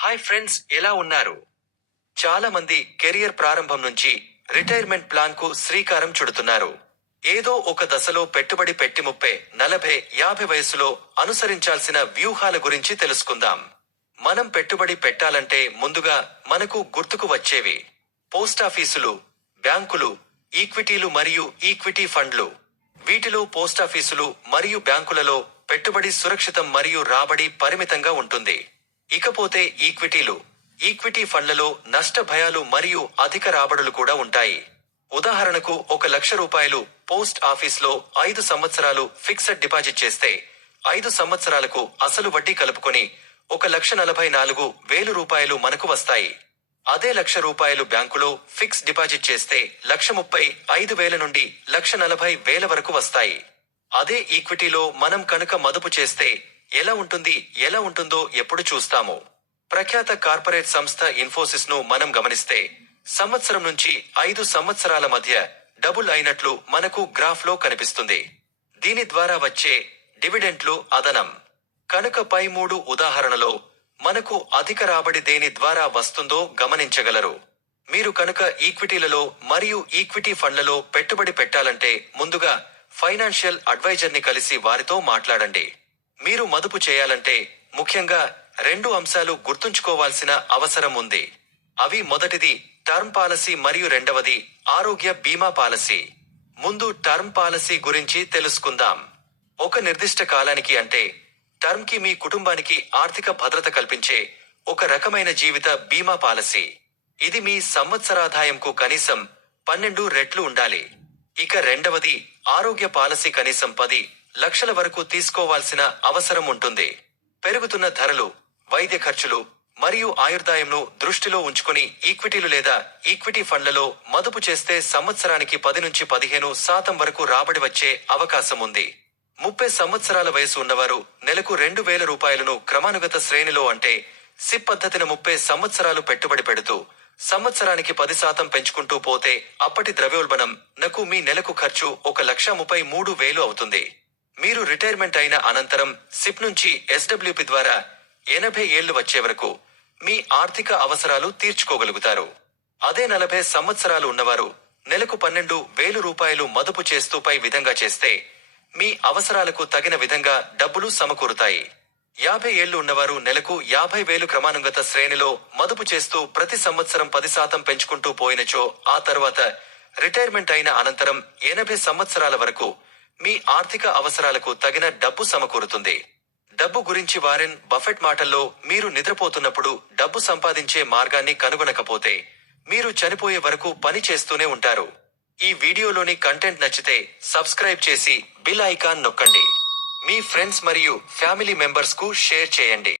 Hi friends, ఎలా ఉన్నారు? చాలా మంది కెరియర్ ప్రారంభం నుంచి రిటైర్మెంట్ ప్లాన్ కు శ్రీకారం చుడుతున్నారు. ఏదో ఒక దశలో పెట్టుబడి పెట్టి 30, 40, 50 వయసులో అనుసరించాల్సిన వ్యూహాల గురించి తెలుసుకుందాం. మనం పెట్టుబడి పెట్టాలంటే ముందుగా మనకు గుర్తుకు వచ్చేవి పోస్టాఫీసులు, బ్యాంకులు, ఈక్విటీలు మరియు ఈక్విటీ ఫండ్లు. వీటిలో పోస్టాఫీసులు మరియు బ్యాంకులలో పెట్టుబడి సురక్షితం మరియు రాబడి పరిమితంగా ఉంటుంది. ఇకపోతే ఈక్విటీ ఫండ్లలో నష్ట భయాలు మరియు అధిక రాబడులు కూడా ఉంటాయి. ఉదాహరణకు 1,00,000 పోస్ట్ ఆఫీస్లో 5 సంవత్సరాలు ఫిక్స్డ్ డిపాజిట్ చేస్తే 5 సంవత్సరాలకు అసలు వడ్డీ కలుపుకొని 1,44,000 మనకు వస్తాయి. అదే రూ. 1,00,000 బ్యాంకులో ఫిక్స్ డిపాజిట్ చేస్తే 1,35,000 నుండి 1,40,000 వరకు వస్తాయి. అదే ఈక్విటీలో మనం కనుక మదుపు చేస్తే ఎలా ఉంటుందో ఎప్పుడు చూస్తాము. ప్రఖ్యాత కార్పొరేట్ సంస్థ ఇన్ఫోసిస్ ను మనం గమనిస్తే సంవత్సరం నుంచి 5 సంవత్సరాల మధ్య డబుల్ అయినట్లు మనకు గ్రాఫ్ లో కనిపిస్తుంది. దీని ద్వారా వచ్చే డివిడెంట్లు అదనం. కనుక పై 3 ఉదాహరణలో మనకు అధిక రాబడి దేని ద్వారా వస్తుందో గమనించగలరు. మీరు కనుక ఈక్విటీలలో మరియు ఈక్విటీ ఫండ్లలో పెట్టుబడి పెట్టాలంటే ముందుగా ఫైనాన్షియల్ అడ్వైజర్ ని కలిసి వారితో మాట్లాడండి. మీరు మదుపు చేయాలంటే ముఖ్యంగా 2 అంశాలు గుర్తుంచుకోవాల్సిన అవసరం ఉంది. అవి మొదటిది టర్మ్ పాలసీ మరియు రెండవది ఆరోగ్య బీమా పాలసీ. ముందు టర్మ్ పాలసీ గురించి తెలుసుకుందాం. ఒక నిర్దిష్ట కాలానికి అంటే టర్మ్ కి మీ కుటుంబానికి ఆర్థిక భద్రత కల్పించే ఒక రకమైన జీవిత బీమా పాలసీ. ఇది మీ సంవత్సరాదాయంకు కనీసం 12 రెట్లు ఉండాలి. ఇక రెండవది ఆరోగ్య పాలసీ. కనీసం 10 లక్షల వరకు తీసుకోవాల్సిన అవసరం ఉంటుంది. పెరుగుతున్న ధరలు, వైద్య ఖర్చులు మరియు ఆయుర్దాయంను దృష్టిలో ఉంచుకొని ఈక్విటీలు లేదా ఈక్విటీ ఫండ్లలో మదుపు చేస్తే సంవత్సరానికి 10 నుంచి 15% వరకు రాబడి వచ్చే అవకాశం ఉంది. 30 సంవత్సరాల వయసు ఉన్నవారు నెలకు రూ. 2,000 క్రమానుగత శ్రేణిలో అంటే సిప్ పద్ధతిన 30 సంవత్సరాలు పెట్టుబడి పెడుతూ సంవత్సరానికి 10% పెంచుకుంటూ పోతే అప్పటి ద్రవ్యోల్బణం నకు మీ నెలకు ఖర్చు 1,33,000 అవుతుంది. మీరు రిటైర్మెంట్ అయిన అనంతరం సిప్ నుంచి ఎస్డబ్ల్యూపీ ద్వారా 80 ఏళ్లు వచ్చే వరకు మీ ఆర్థిక అవసరాలు తీర్చుకోగలుగుతారు. అదే 40 సంవత్సరాలు ఉన్నవారు నెలకు 12,000 మదుపు చేస్తూ పై విధంగా చేస్తే మీ అవసరాలకు తగిన విధంగా డబ్బులు సమకూరుతాయి. 50 ఏళ్లు ఉన్నవారు నెలకు 50,000 క్రమానుగత శ్రేణిలో మదుపు చేస్తూ ప్రతి సంవత్సరం 10% పెంచుకుంటూ పోయినచో ఆ తర్వాత రిటైర్మెంట్ అయిన అనంతరం 80 సంవత్సరాల వరకు మీ ఆర్థిక అవసరాలకు తగిన డబ్బు సమకూరుతుంది. డబ్బు గురించి వారెన్ బఫెట్ మాటల్లో, మీరు నిద్రపోతున్నప్పుడు డబ్బు సంపాదించే మార్గాన్ని కనుగొనకపోతే మీరు చనిపోయే వరకు పని చేస్తూనే ఉంటారు. ఈ వీడియోలోని కంటెంట్ నచ్చితే సబ్స్క్రైబ్ చేసి బిల్ ఐకాన్ నొక్కండి. మీ ఫ్రెండ్స్ మరియు ఫ్యామిలీ మెంబర్స్ కు షేర్ చేయండి.